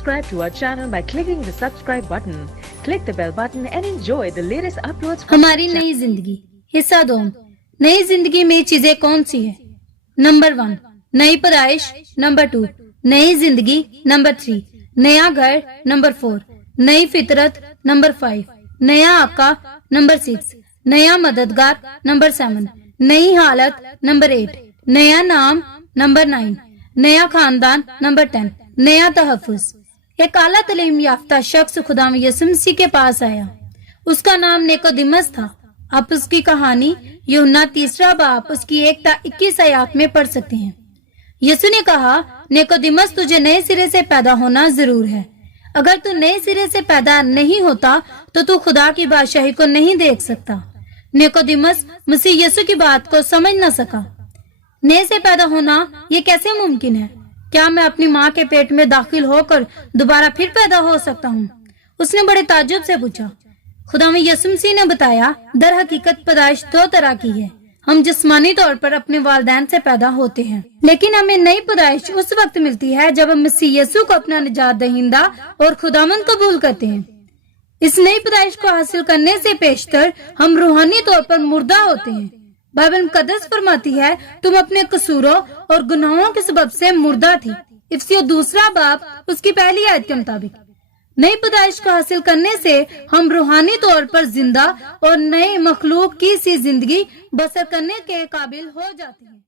subscribe to our channel by clicking the subscribe button. Click the bell button and enjoy the latest uploads. हमारी नई जिंदगी हिस्सा 2। नई जिंदगी में चीजें कौन सी है? नंबर 1 नई पैदाइश, नंबर 2 नई जिंदगी, नंबर 3 नया घर, नंबर 4 नई फितरत, नंबर 5 नया आका, नंबर 6 नया मददगार, नंबर 7 नई हालत, नंबर 8 नया नाम, नंबर 9 नया खानदान, नंबर 10 नया तहफ़्फ़ुज़। एक आला तालीम याफ्ता शख्स खुदावंद यीशु मसीह के पास आया। उसका नाम निकोदेमुस था। आप उसकी कहानी यूहन्ना 3 बाब उसकी 1-21 आयत में पढ़ सकते हैं। यीशु ने कहा, निकोदेमुस, तुझे नए सिरे से पैदा होना जरूर है। अगर तू नए सिरे से पैदा नहीं होता तो तू खुदा की बादशाही को नहीं देख सकता। निकोदेमुस मसीह यीशु की बात को समझ न सका। नए से पैदा होना ये कैसे मुमकिन है? क्या मैं अपनी माँ के पेट में दाखिल होकर दोबारा फिर पैदा हो सकता हूँ? उसने बड़े ताज्जुब से पूछा। खुदावंद यीशु मसीह ने बताया, दर हकीकत पैदाइश 2 तरह की है। हम जिस्मानी तौर पर अपने वालिदैन से पैदा होते हैं, लेकिन हमें नई पैदाइश उस वक्त मिलती है जब हम मसीह यीशु को अपना निजात दहिंदा और खुदावंद कबूल करते हैं। इस नई पैदाइश को हासिल करने से पेशतर हम रूहानी तौर पर मुर्दा होते हैं। बाइबल मुकद्दस फरमाती है, तुम अपने कसूरों और गुनाहों के सबब से मुर्दा थी। इफिसियों 2 बाब उसकी पहली आयत के मुताबिक। नई पैदाइश को हासिल करने से हम रूहानी तौर पर जिंदा और नए मखलूक की सी जिंदगी बसर करने के काबिल हो जाते हैं।